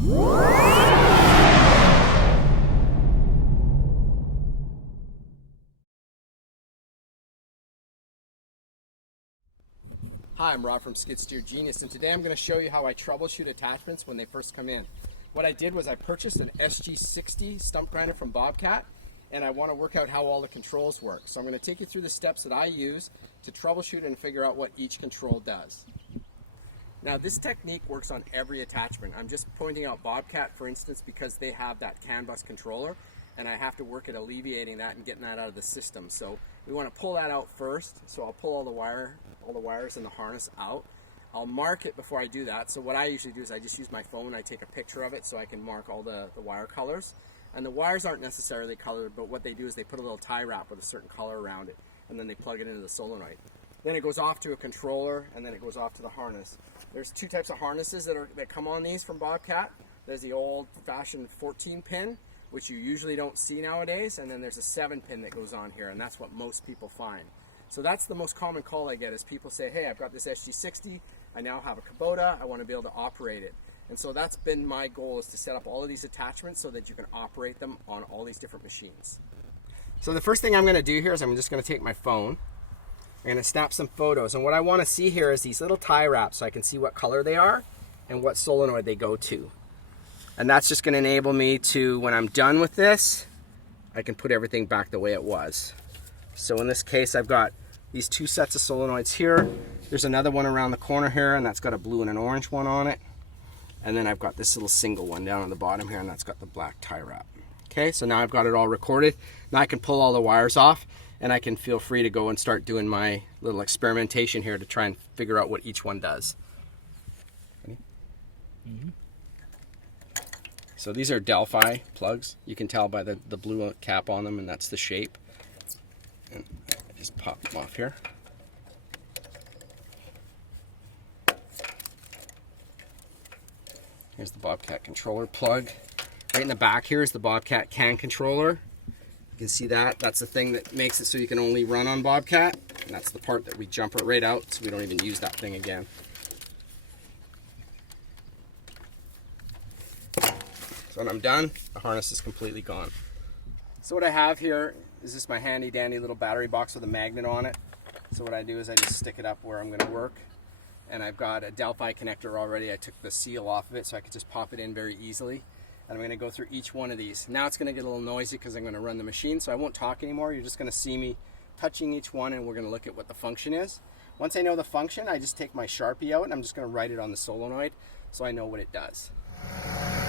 Hi, I'm Rob from Skid Steer Genius, and today I'm going to show you how I troubleshoot attachments when they first come in. What I did was I purchased an SG60 Stump Grinder from Bobcat, and I want to work out how all the controls work. So I'm going to take you through the steps that I use to troubleshoot and figure out what each control does. Now, this technique works on every attachment. I'm just pointing out Bobcat, for instance, because they have that CAN bus controller, and I have to work at alleviating that and getting that out of the system. So we want to pull that out first. So I'll pull all the wires and the harness out. I'll mark it before I do that. So what I usually do is I just use my phone, I take a picture of it so I can mark all the wire colors. And the wires aren't necessarily colored, but what they do is they put a little tie wrap with a certain color around it, and then they plug it into the solenoid. Then it goes off to a controller, and then it goes off to the harness. There's two types of harnesses that come on these from Bobcat. There's the old-fashioned 14-pin, which you usually don't see nowadays, and then there's a 7-pin that goes on here, and that's what most people find. So that's the most common call I get, is people say, hey, I've got this SG60, I now have a Kubota, I want to be able to operate it. And so that's been my goal, is to set up all of these attachments so that you can operate them on all these different machines. So the first thing I'm going to do here is I'm just going to take my phone, I'm going to snap some photos, and what I want to see here is these little tie wraps so I can see what color they are and what solenoid they go to. And that's just going to enable me to, when I'm done with this, I can put everything back the way it was. So in this case, I've got these two sets of solenoids here. There's another one around the corner here, and that's got a blue and an orange one on it. And then I've got this little single one down on the bottom here, and that's got the black tie wrap. Okay, so now I've got it all recorded. Now I can pull all the wires off, and I can feel free to go and start doing my little experimentation here to try and figure out what each one does. Mm-hmm. So these are Delphi plugs. You can tell by the blue cap on them, and that's the shape. And I just pop them off here. Here's the Bobcat controller plug. Right in the back here is the Bobcat CAN controller. You can see that. That's the thing that makes it so you can only run on Bobcat. And that's the part that we jump it right out, so we don't even use that thing again. So when I'm done, the harness is completely gone. So what I have here is just my handy dandy little battery box with a magnet on it. So what I do is I just stick it up where I'm going to work. And I've got a Delphi connector already. I took the seal off of it so I could just pop it in very easily. And I'm going to go through each one of these. Now it's going to get a little noisy because I'm going to run the machine, so I won't talk anymore. You're just going to see me touching each one, and we're going to look at what the function is. Once I know the function, I just take my Sharpie out and I'm just going to write it on the solenoid so I know what it does.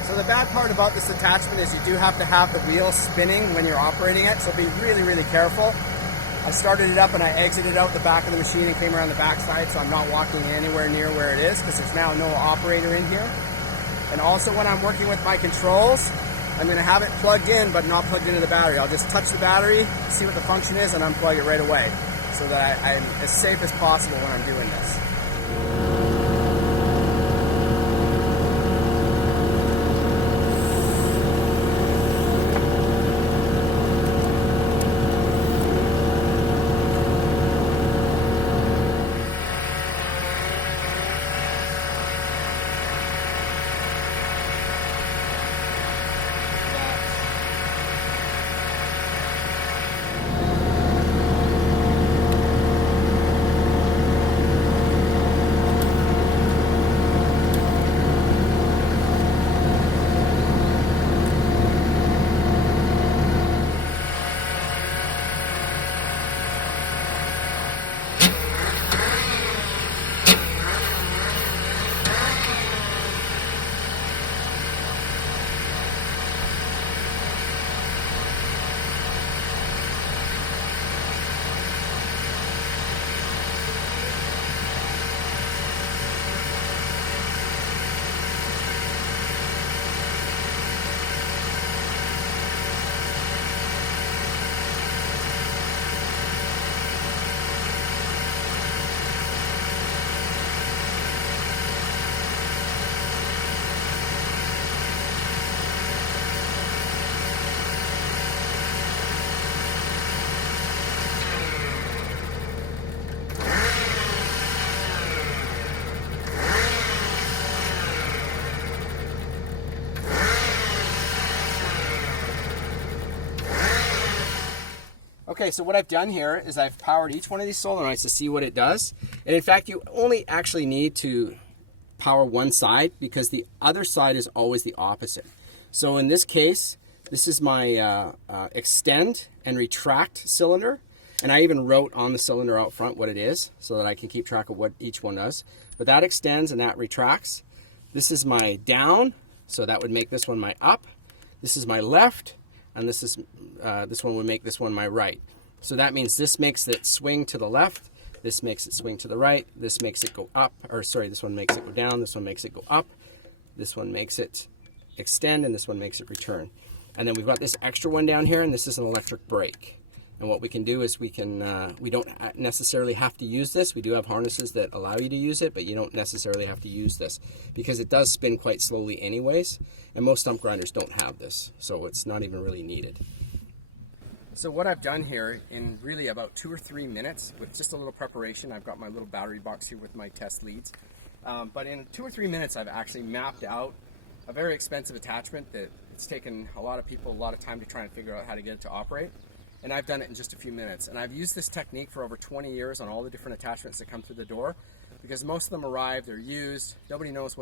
So the bad part about this attachment is you do have to have the wheel spinning when you're operating it, so be really, really careful. I started it up and I exited out the back of the machine and came around the back side, so I'm not walking anywhere near where it is because there's now no operator in here. And also when I'm working with my controls, I'm going to have it plugged in but not plugged into the battery. I'll just touch the battery, see what the function is, and unplug it right away so that I'm as safe as possible when I'm doing this. Okay, so what I've done here is I've powered each one of these solenoids to see what it does. And in fact, you only actually need to power one side because the other side is always the opposite. So in this case, this is my extend and retract cylinder. And I even wrote on the cylinder out front what it is so that I can keep track of what each one does. But that extends and that retracts. This is my down, so that would make this one my up. This is my left, and this one would make this one my right. So that means this makes it swing to the left, this makes it swing to the right, this makes it go up, or sorry, this one makes it go down, this one makes it go up, this one makes it extend, and this one makes it return. And then we've got this extra one down here, and this is an electric brake. And what we can do is we don't necessarily have to use this. We do have harnesses that allow you to use it, but you don't necessarily have to use this because it does spin quite slowly anyways. And most stump grinders don't have this, so it's not even really needed. So what I've done here in really about 2 or 3 minutes with just a little preparation, I've got my little battery box here with my test leads. But in 2 or 3 minutes, I've actually mapped out a very expensive attachment that it's taken a lot of people a lot of time to try and figure out how to get it to operate. And I've done it in just a few minutes. And I've used this technique for over 20 years on all the different attachments that come through the door because most of them arrive, they're used, nobody knows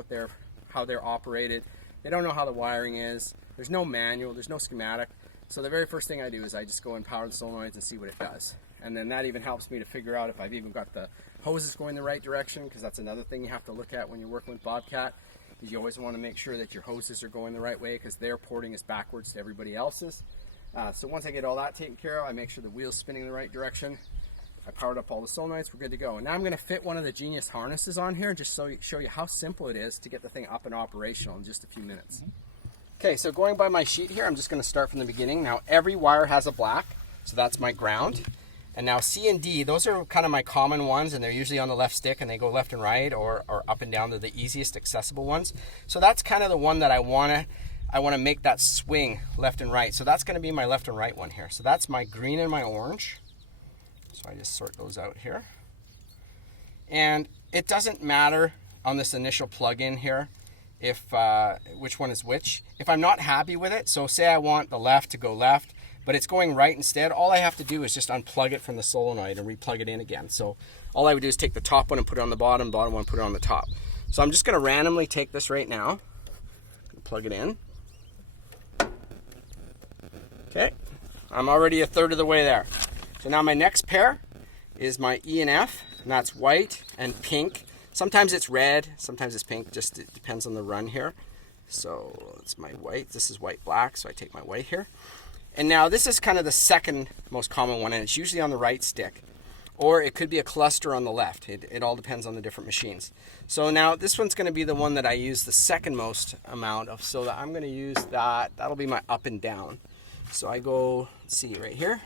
how they're operated, they don't know how the wiring is, there's no manual, there's no schematic. So the very first thing I do is I just go and power the solenoids and see what it does. And then that even helps me to figure out if I've even got the hoses going the right direction, because that's another thing you have to look at when you're working with Bobcat, is you always want to make sure that your hoses are going the right way because their porting is backwards to everybody else's. So once I get all that taken care of, I make sure the wheel's spinning in the right direction. I powered up all the solenoids, we're good to go. And now I'm going to fit one of the Genius harnesses on here just so show you how simple it is to get the thing up and operational in just a few minutes. Okay, so going by my sheet here, I'm just going to start from the beginning. Now every wire has a black, so that's my ground. And now C and D, those are kind of my common ones, and they're usually on the left stick and they go left and right or up and down. They're the easiest accessible ones. So that's kind of the one that I want to make that swing left and right. So that's going to be my left and right one here. So that's my green and my orange. So I just sort those out here. And it doesn't matter on this initial plug-in here if which one is which. If I'm not happy with it, so say I want the left to go left, but it's going right instead, all I have to do is just unplug it from the solenoid and replug it in again. So all I would do is take the top one and put it on the bottom one, put it on the top. So I'm just going to randomly take this right now, plug it in. Okay, I'm already a third of the way there. So now my next pair is my E and F, and that's white and pink. Sometimes it's red, sometimes it's pink, just it depends on the run here. So it's my white, this is white black, so I take my white here. And now this is kind of the second most common one, and it's usually on the right stick. Or it could be a cluster on the left. It all depends on the different machines. So now this one's going to be the one that I use the second most amount of, so that I'm going to use that. That'll be my up and down. So I go, let's see right here.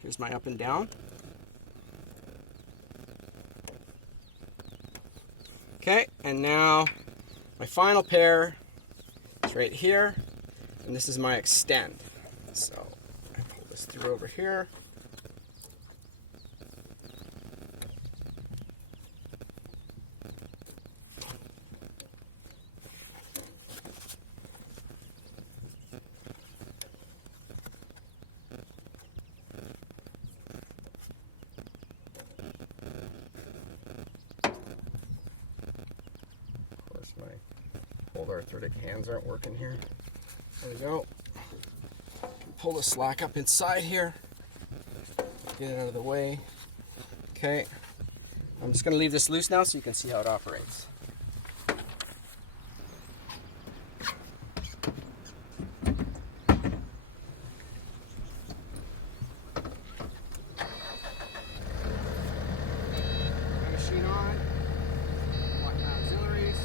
Here's my up and down. Okay, and now my final pair is right here, and this is my extend. So I pull this through over here. My old arthritic hands aren't working here. There we go. Pull the slack up inside here. Get it out of the way. Okay. I'm just going to leave this loose now so you can see how it operates. Machine on. Watch my auxiliaries.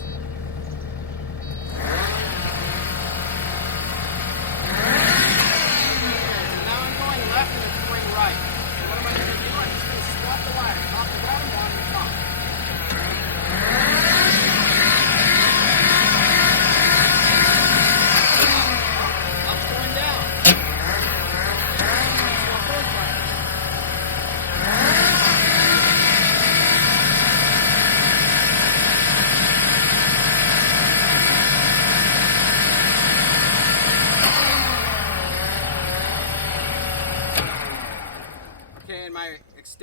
Right. So what am I going to do? I'm just going to swap the wire, top to bottom, bottom to top.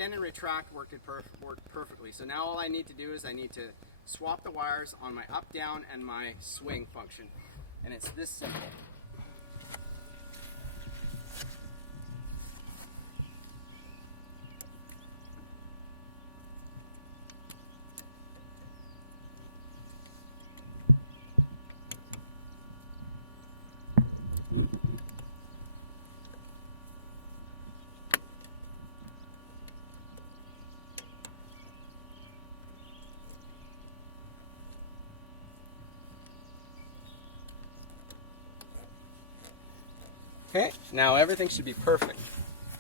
extend and retract worked perfectly. So now all I need to do is I need to swap the wires on my up, down, and my swing function. And it's this simple. Okay, now everything should be perfect.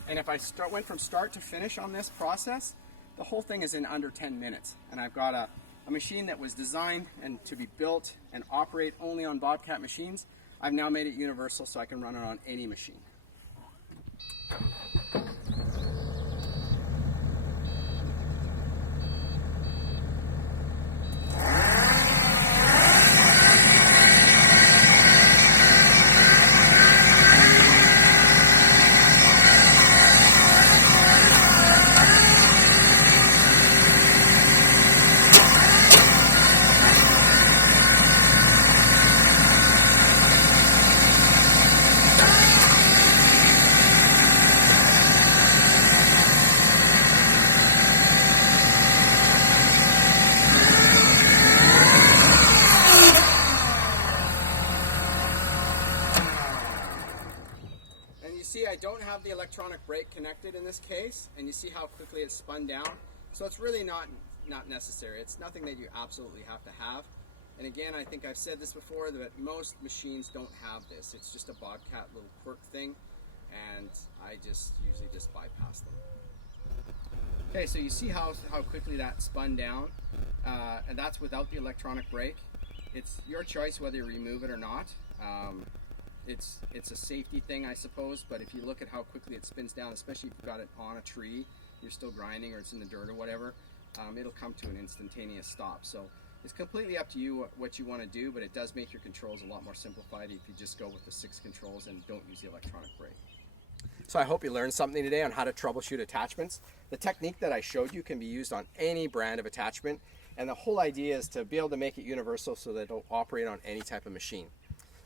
And if I went from start to finish on this process, the whole thing is in under 10 minutes. And I've got a machine that was designed and to be built and operate only on Bobcat machines. I've now made it universal so I can run it on any machine. See, I don't have the electronic brake connected in this case, and you see how quickly it's spun down. So it's really not necessary. It's nothing that you absolutely have to have. And again, I think I've said this before, that most machines don't have this. It's just a Bobcat little quirk thing, and I just usually just bypass them. Okay, so you see how quickly that spun down, and that's without the electronic brake. It's your choice whether you remove it or not. It's a safety thing, I suppose, but if you look at how quickly it spins down, especially if you've got it on a tree, you're still grinding, or it's in the dirt or whatever, it'll come to an instantaneous stop. So it's completely up to you what you want to do, but it does make your controls a lot more simplified if you just go with the 6 controls and don't use the electronic brake. So I hope you learned something today on how to troubleshoot attachments. The technique that I showed you can be used on any brand of attachment, and the whole idea is to be able to make it universal so that it'll operate on any type of machine.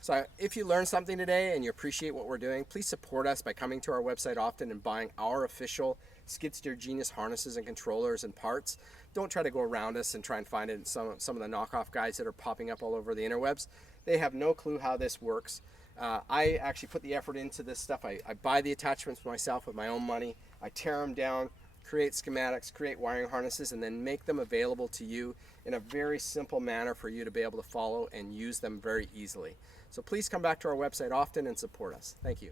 So if you learned something today and you appreciate what we're doing, please support us by coming to our website often and buying our official Skid Steer Genius harnesses and controllers and parts. Don't try to go around us and try and find it in some of the knockoff guys that are popping up all over the interwebs. They have no clue how this works. I actually put the effort into this stuff. I buy the attachments myself with my own money. I tear them down, create schematics, create wiring harnesses, and then make them available to you in a very simple manner for you to be able to follow and use them very easily. So please come back to our website often and support us. Thank you.